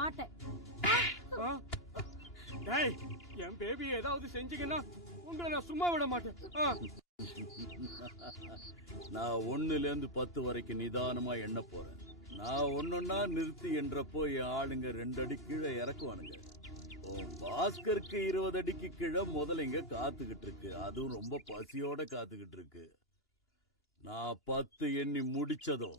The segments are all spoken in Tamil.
மாட்டேன். என் பேபி ஏதாவது செஞ்சீங்கன்னா உங்களை நான் சும்மா விட மாட்டேன். நான் 1ல இருந்து 10 வரைக்கும் நிதானமா எண்ண போறேன். நான் ஒன்னொன்னா நிறுத்தி என்றப்போ என் ஆளுங்க 2 அடி கீழே இறக்குவானுங்க. பாஸ்கருக்கு 20 அடிக்கு கீழே முதலைங்க காத்துக்கிட்டு இருக்கு. அதுவும் ரொம்ப பசியோட காத்துக்கிட்டு இருக்கு. நான் 10 எண்ணி முடிச்சதும்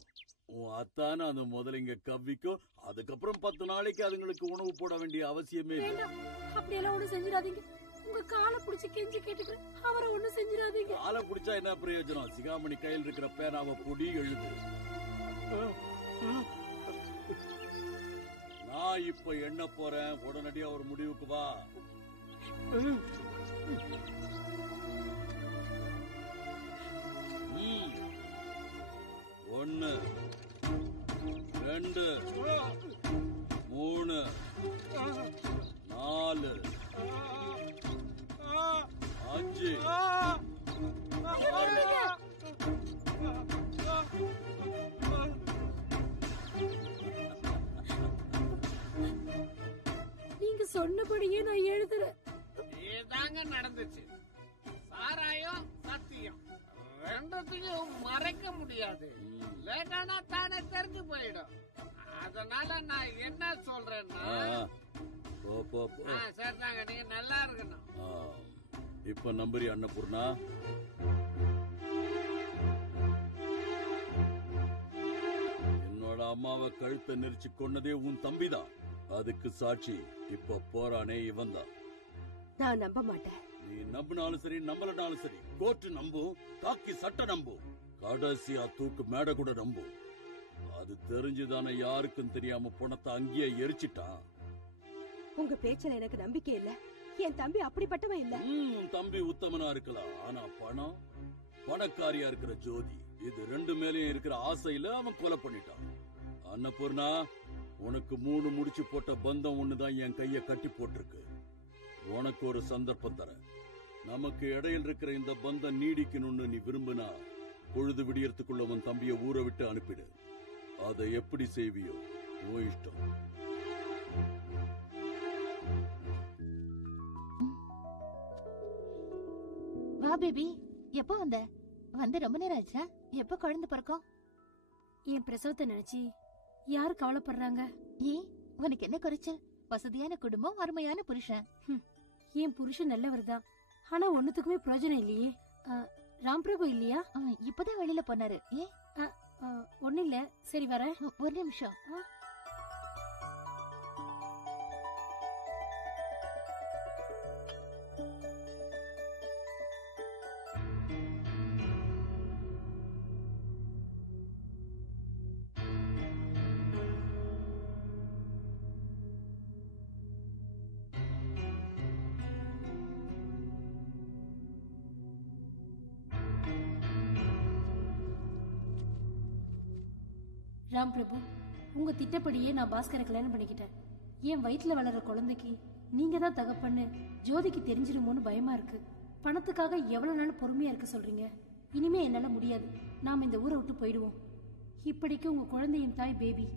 உன் அத்தான அந்த முதலைங்க கவ்விக்கும். அதுக்கப்புறம் 10 நாளைக்கு அதுங்களுக்கு உணவு போட வேண்டிய அவசியமே இல்லை. அப்படியெல்லாம் ஒண்ணு செஞ்சிடாதீங்க. உங்க காலை புடிச்சு கெஞ்சி கேட்டுக்க, அவரை ஒண்ணு செஞ்சிடாதீங்க. காலை புடிச்சா என்ன பிரயோஜனம்? சிகாமணி கையில் இருக்கிற பேனாவை புடி எழுது. நான் இப்ப எண்ண போறேன். உடனடியா ஒரு முடிவுக்கு வா. 1 2 3 4 5 நீங்க சொன்னபடியே நான் எழுதுறேன். இதாங்க நடந்துச்சு. சாராயம் சத்தியம் ரெண்டத்தையும் மறைக்க முடியாது. லேட்டானா தானே தெரிஞ்சு போயிடும். அதனால நான் என்ன சொல்றேன்னா சரிதாங்க, நீங்க நல்லா இருக்கணும். இப்ப நம்புறி அன்னபூர்ணா? என்னோட அம்மாவை கழுத்தை நெரிச்சு கொன்னதே உன் தம்பிதான். அதுக்கு சாட்சி இப்ப போறானே இவன் தான். நான் நம்ப மாட்டேன். நீ நம்பினாலும் சரி நம்பலனாலும் சரி, கோர்ட்டு நம்பும், காக்கி சட்ட நம்பும், கடைசியா தூக்கு மேட கூட நம்பும். அது தெரிஞ்சுதானே யாருக்கும் தெரியாம பணத்தை அங்கேயே எரிச்சிட்டான். உங்க பேச்சல எனக்கு நம்பிக்கை இல்ல. என் தம்பி அப்படிப்பட்டவன் இல்ல. தம்பி உத்தமனா இருக்கலாம், ஆனா பணம், பணக்காரியா இருக்கிற ஜோதி, இது 2 மேலயும் இருக்கிற ஆசையில அவன் கொலை பண்ணிட்டான். அன்னபூர்ணா, உனக்கு 3 முடிச்சு போட்ட பந்தம் ஒண்ணுதான் என் கைய கட்டி போட்டிருக்கு. உனக்கு ஒரு சந்தர்ப்பம் தர. நமக்கு இடையில் இருக்கிற இந்த பந்தம் நீடிக்கணும்னு நீ விரும்பினா பொழுது விடியறதுக்குள்ள உன் தம்பிய ஊரை விட்டு அனுப்பிடு. அதை எப்படி செய்வியோ உன் இஷ்டம். வா பேபி, எப்போ வந்து ரொம்ப நேரம் ஆச்சா? எப்ப குழந்தை பிறக்கும்? என் பிரசவத்தை நினைச்சு யாரு கவலைப்படுறாங்க? ஏன், உனக்கு என்ன குறைச்சல்? வசதியான குடும்பம், அருமையான புருஷன். என் புருஷன் நல்லவர் தான், ஆனா ஒண்ணுத்துக்குமே பிரயோஜனம் இல்லையே. ராம்பிரபு இல்லையா? இப்பதான் வெளியில போனாரு. ஏன்? ஒண்ணு இல்ல. சரி வர. ஒரு நிமிஷம். ராம் பிரபு, உங்க திட்டப்படியே நான் பாஸ்கரை கல்யாணம் பண்ணிக்கிட்டேன். என் வயிற்றுல வளர குழந்தைக்கு நீங்க தான் தகப்பன்னு ஜோதிக்கு தெரிஞ்சிருமோன்னு பயமா இருக்கு. பணத்துக்காக எவ்வளவு நாள் பொறுமையா இருக்க சொல்றீங்க? இனிமே என்னால முடியாது. நாம இந்த ஊரை விட்டு போயிடுவோம். இப்படிக்கு உங்க குழந்தையின் தாய் பேபி.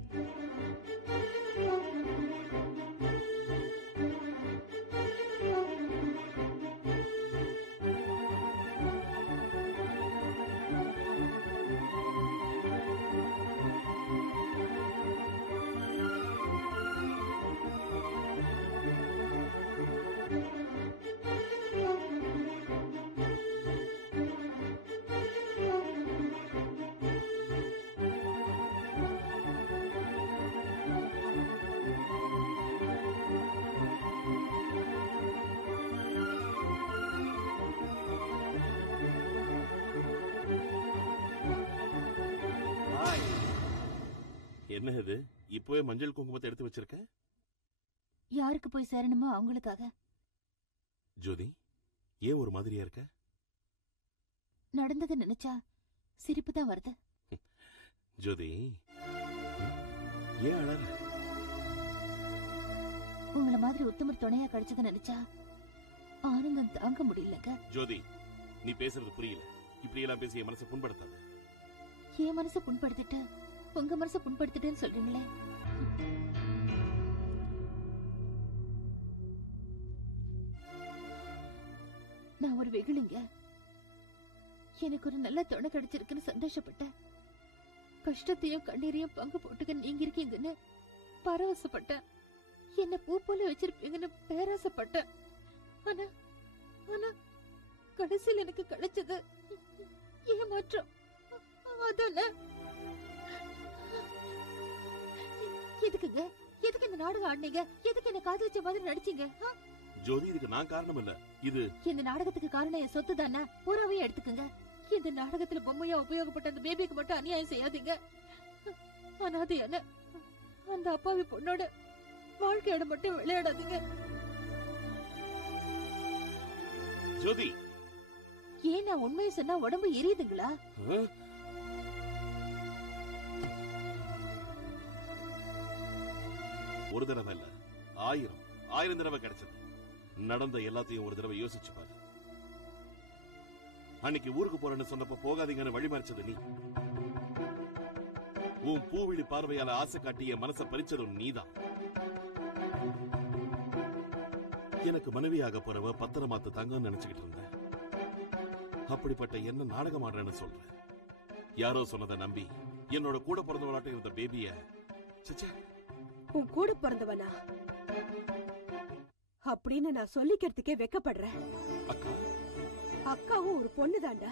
என்ன இது? இப்பவே மஞ்சள் குங்குமத்தை எடுத்து வச்சிருக்க? யாருக்கு போய் சேரணுமோ அவங்களுக்காக. ஜோதி, ஏன் ஒரு மாதிரியா இருக்க? நடந்தது நினைச்சா சிரிப்பு தான் வருது. ஜோதி, ஏன் அழற? உங்களை மாதிரி உத்தமர் துணையா கிடைச்சது நினைச்சா ஆனந்தம் தாங்க முடியலங்க. ஜோதி, நீ பேசுறது புரியல. இப்படி எல்லாம் பேசி என் மனசை புண்படுத்தாத. என் மனசை புண்படுத்திட்டு உங்க மனசை புண்படுத்திட்டேன்னு சொல்றீங்களே. நான் ஒரு வெகுளிங்க. எனக்கு ஒரு நல்ல துணை கிடைச்சிருக்குன்னு சந்தோஷப்பட்டேன். கஷ்டத்தையும் கண்ணீரையும் பங்கு போட்டுக்க நீங்க இருக்கீங்கன்னு பரவசப்பட்டேன். என்ன பூ போல வச்சிருப்பீங்கன்னு பேராசப்பட்டேன். ஆனா ஆனா கடைசியில் எனக்கு கிடைச்சது ஏமாற்றம். அதானே? எதுக்குங்க எதுக்கு இந்த நாடகம் ஆடினீங்க? எதுக்கு என்ன காதலிச்ச மாதிரி நடிச்சீங்க? ஜோதி, இதுக்கு நான் காரணம் இல்ல. இது இந்த நாடகத்துக்கு காரணம் என் சொத்து தானே. பூராவே எடுத்துக்கங்க. இந்த நாடகத்துல பொம்மையா உபயோகப்பட்ட அந்த பேபிக்கு மட்டும் அநியாயம் செய்யாதீங்க. அனாதையான அந்த அப்பாவி பொண்ணோட வாழ்க்கையோட மட்டும் விளையாடாதீங்க. ஜோதி, ஏன் நான் உண்மையை சொன்னா உடம்பு எரியுதுங்களா? ஒரு தடவை இல்ல, 1000 தடவை கிடைச்சது. நடந்த எல்லாத்தையும் ஒரு தடவை யோசிச்சு பாரு. அன்னைக்கு ஊருக்கு போறேன்னு சொன்னப்ப போகாதீங்கன்னு வழிமறிச்சது நீ. உன் பூவிழி பார்வையால ஆசை காட்டி என் மனசை பறிச்சதும் நீதான். எனக்கு மனைவியாக போறவ பத்திரமாத்து தங்கன்னு நினைச்சுக்கிட்டு இருந்தேன். அப்படிப்பட்ட என்ன நாடகம் ஆடுறேன்னு சொல்றேன். யாரோ சொன்னதை நம்பி என்னோட கூட பிறந்தவளாட்ட இருந்த பேபிய உன் கூட பிறந்தவனா அப்படின்னு நான் சொல்லிக்கிறதுக்கே வெக்கப்படுறேன். அக்கா, அக்காவும் ஒரு பொண்ணு தாண்டா.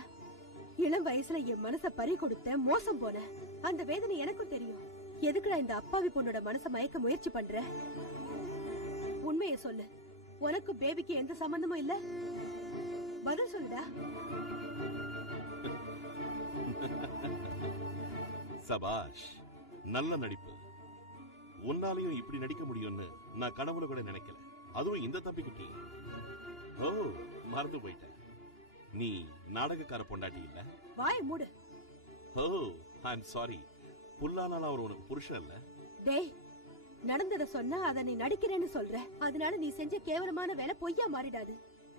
இளம் வயசுல என் மனச பறி கொடுத்த மோசம் போன அந்த வேதனை எனக்கும் தெரியும். எதுக்குடா இந்த அப்பாவி பொண்ணோட மனச மயக்க முயற்சி பண்ற? உண்மையை சொல்லு. உனக்கு பேபிக்கு எந்த சம்பந்தமும் இல்ல? பதில் சொல்லுடா. சபாஷ், நல்ல நடிப்பு. உன்னாலையும் இப்படி நடிக்க முடியும்னு நான் கனவுல கூட நினைக்கல. அதுவும் இந்த தம்பிக்கிட்டே. ஓ, மறந்து போயிட்டேன். நீ நாடகக்கார பொண்டாட்டி இல்ல? வாய் மூடு. ஓ, ஐம் சாரி. புல்லானால அவர் உனக்கு புருஷன் இல்ல? டேய், நடந்தத சொன்னா அத நீ நடிக்கிறேன்னு சொல்ற. அதனால நீ செஞ்ச கேவலமான வேலை பொய்யா மாறிடாது.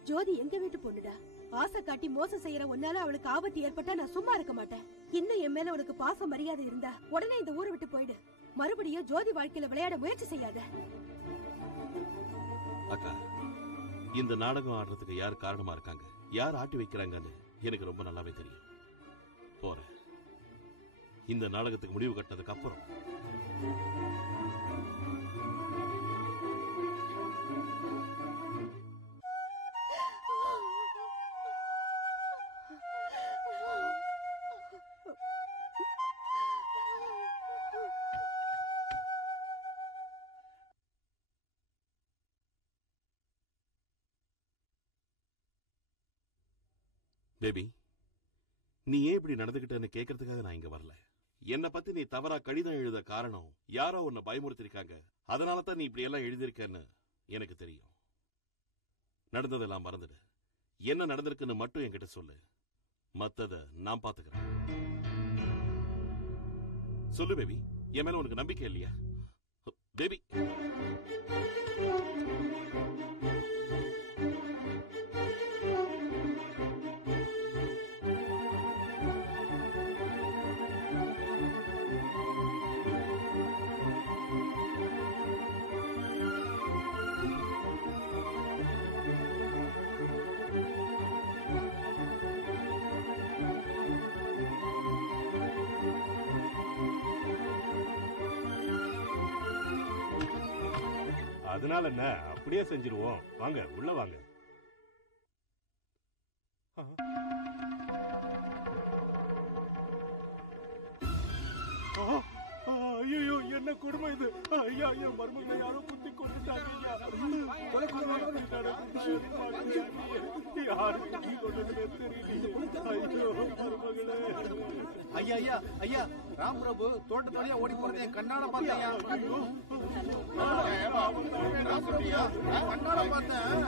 ஜோதி எங்க வீட்டு பொண்ணுடா. ஆசை காட்டி மோசம் செய்யற உன்னால அவளுக்கு ஆபத்து ஏற்பட்டா நான் சும்மா இருக்க மாட்டேன். இன்னும் என் மேல உனக்கு பாசம் மரியாதை இருந்தா உடனே இந்த ஊரை விட்டு போயிடு. மறுபடியும் ஜோதி வாழ்க்கையில விளையாட முயற்சி செய்யாத. அக்கா, இந்த நாடகம் ஆடுறதுக்கு யார் காரணமா இருக்காங்க, யார் ஆட்டி வைக்கிறாங்கன்னு எனக்கு ரொம்ப நல்லாவே தெரியும். போறேன். இந்த நாடகத்துக்கு முடிவு கட்டினதுக்கு அப்புறம் பேபி, நீ ஏன் இப்படி நடந்துகிட்டன்னு கேட்கறதுக்காக நான் இங்க வரல. என்ன பத்தி நீ தவறா கடிதம் எழுத காரணம் யாரோ உன்னை பயமுறுத்திருக்காங்க. அதனால தான் நீ இப்படி எல்லாம் எழுதியிருக்கன்னு எனக்கு தெரியும். நடந்ததெல்லாம் மறந்துடு. என்ன நடந்திருக்குன்னு மட்டும் என்கிட்ட சொல்லு. மத்தத நான் பாத்துக்கிறேன். சொல்லு பேபி, என் மேல உனக்கு நம்பிக்கை இல்லையா? பேபி, அதனால என்ன, அப்படியே செஞ்சிருவோம். வாங்க, உள்ள வாங்க. ஐயோ, என்ன கொடுமை இது! ஐயா, என் மருமகளை யாரோ குத்தி கொண்டுட்டாங்க. ஐயா ஐயா ஐயா, ராம் பிரபு தோட்டத்து வழியா ஓடி போறதை என் கண்ணால பார்த்தேன். கண்ணால பார்த்தேன்.